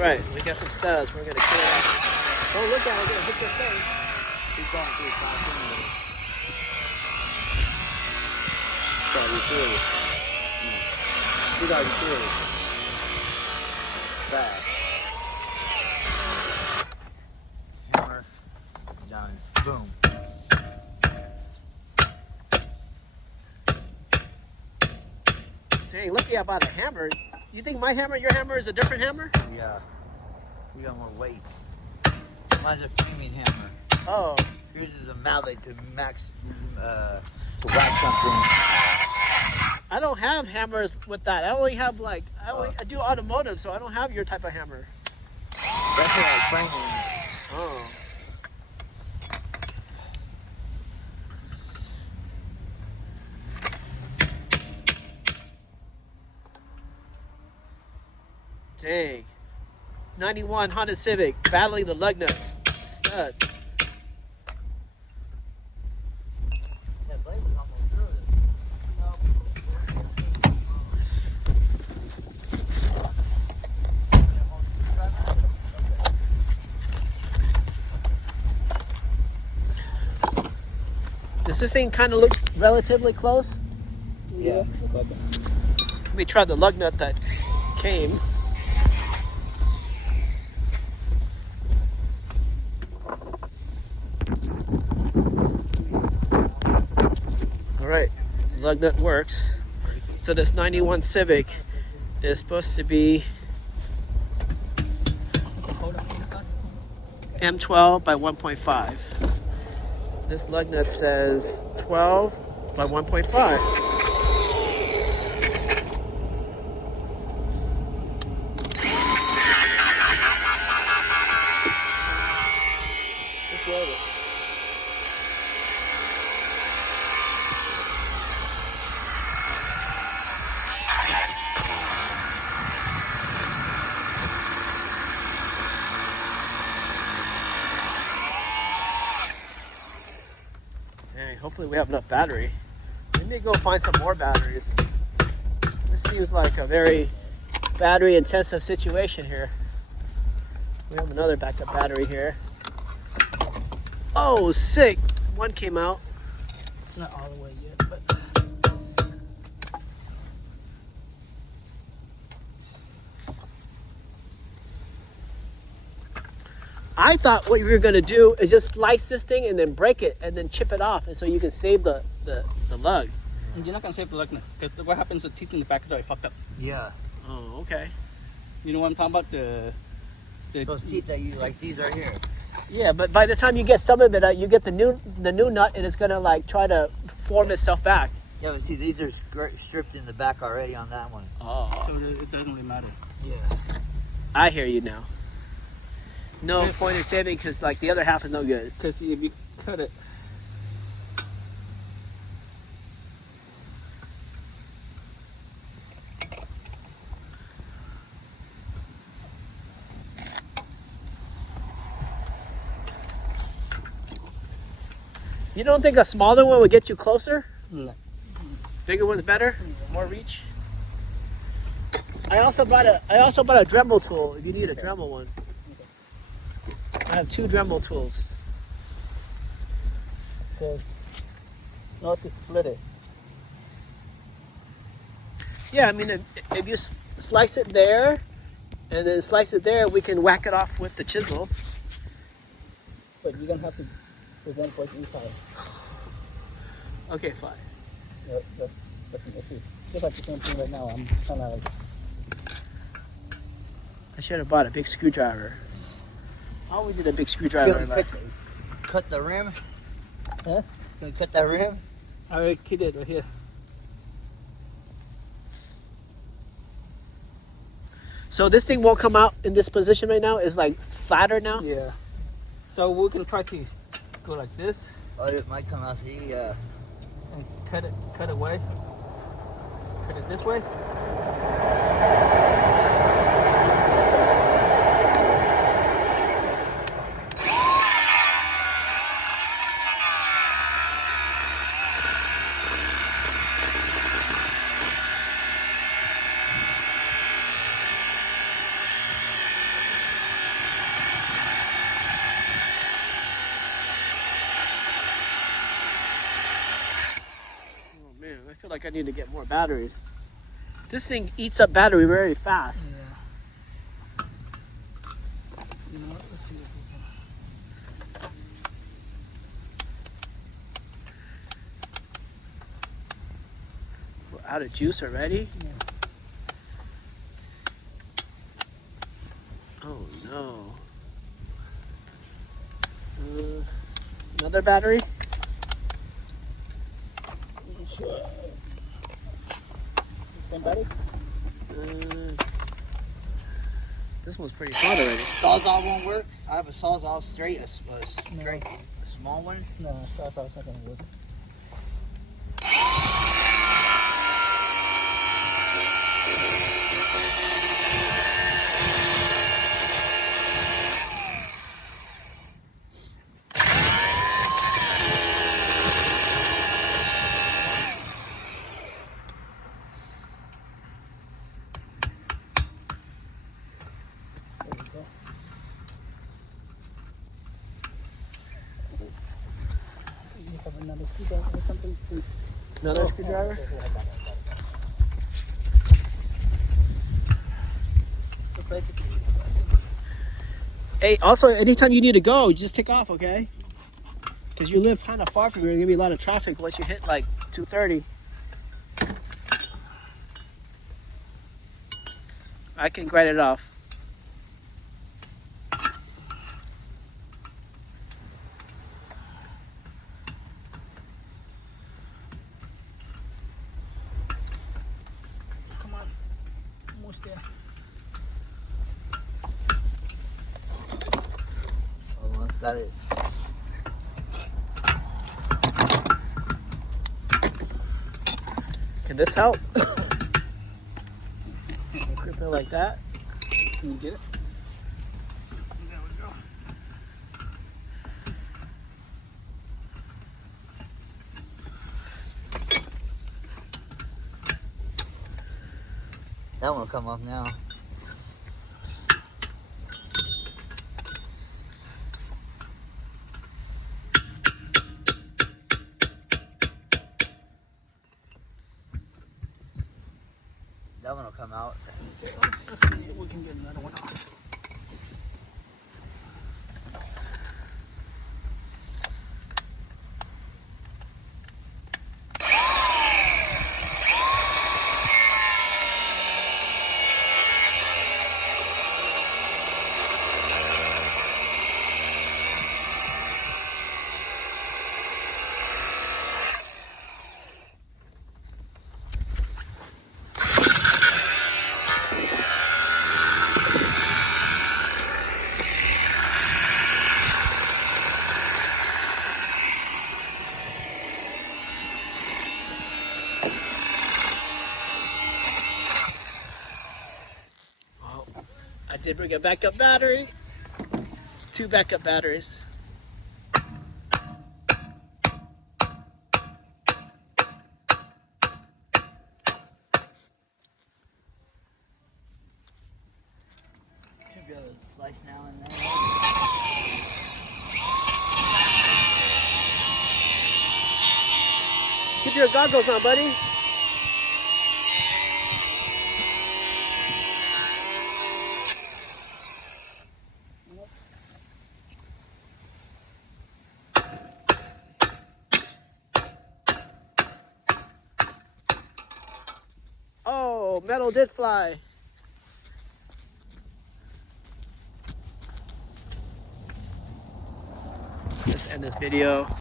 right, we got some studs. We're gonna kill it. Don't look at it, we're gonna hit your face. Keep going through fast. Gotta be serious. You gotta be serious. Fast. Hammer. Done. Boom. Dang, lucky I bought a hammer. You think my hammer, your hammer is a different hammer? Yeah. You got more weight. Mine's a framing hammer. Oh. Yours is a mallet to max, to whack something. I don't have hammers with that. I only have I do automotive, so I don't have your type of hammer. That's what I framing. Oh. Dang. 91 Honda Civic, battling the lug nuts. Studs. That blade was almost through it. Does this thing kind of look relatively close? Yeah. Let me try the lug nut that came. Alright, lug nut works. So this 91 Civic is supposed to be M12 by 1.5. This lug nut says 12 by 1.5. Hopefully we have enough battery. We need to go find some more batteries. This seems like a very battery intensive situation here. We have another backup battery here. Oh, sick. One came out. Not all the way yet, but I thought what you were going to do is just slice this thing and then break it and then chip it off, and so you can save the lug. And you're not going to save the lug because what happens, the teeth in the back is already fucked up. Yeah. Oh, okay. You know what I'm talking about? Those teeth that you like, these are here. Yeah, but by the time you get some of it, you get the new nut, and it's going to try to form itself back. Yeah, but see, these are stripped in the back already on that one. Oh. So it doesn't really matter. Yeah. I hear you now. No point in saving because the other half is no good. Because if you cut it, You don't think a smaller one would get you closer? no. Bigger one's better? More reach? I also bought a Dremel tool if you need a Dremel one. I have 2 Dremel tools. Because not to split it. Yeah, I mean, if you slice it there and then slice it there, we can whack it off with the chisel. But you're going to have to put one place inside. Okay, fine. That's an issue. Just like the same thing right now. I'm kind of I should have bought a big screwdriver. I always did a big screwdriver. Cut the rim? Huh? Gonna cut that rim? I already keyed it right here. So this thing won't come out in this position right now? It's flatter now? Yeah. So we can try to go like this. Oh, it might come out here, yeah. And cut away. Cut it this way. like I need to get more batteries. This thing eats up battery very fast. Yeah. You know what? Let's see if we can. We're out of juice already? Yeah. Oh no. Another battery? Sure. Same battery? This one's pretty hot already. Sawzall won't work. I have a Sawzall straight, a small one. No, it's not gonna work. There we go. You have another screwdriver or something to. Another screwdriver? So basically, Hey, also, anytime you need to go, just take off, okay? Because you live kind of far from here. There's going to be a lot of traffic once you hit like 2:30. I can grind it off. come on, almost there. Almost got it. Can this help? Grip it like that. Can you get it? There we go. That one will come off now. That one will come out. Okay, let's see if we can get another one on. I did bring a backup battery. 2 backup batteries. Should be able to slice now and then. Keep your goggles on, buddy. Oh, metal did fly. Let's end this video.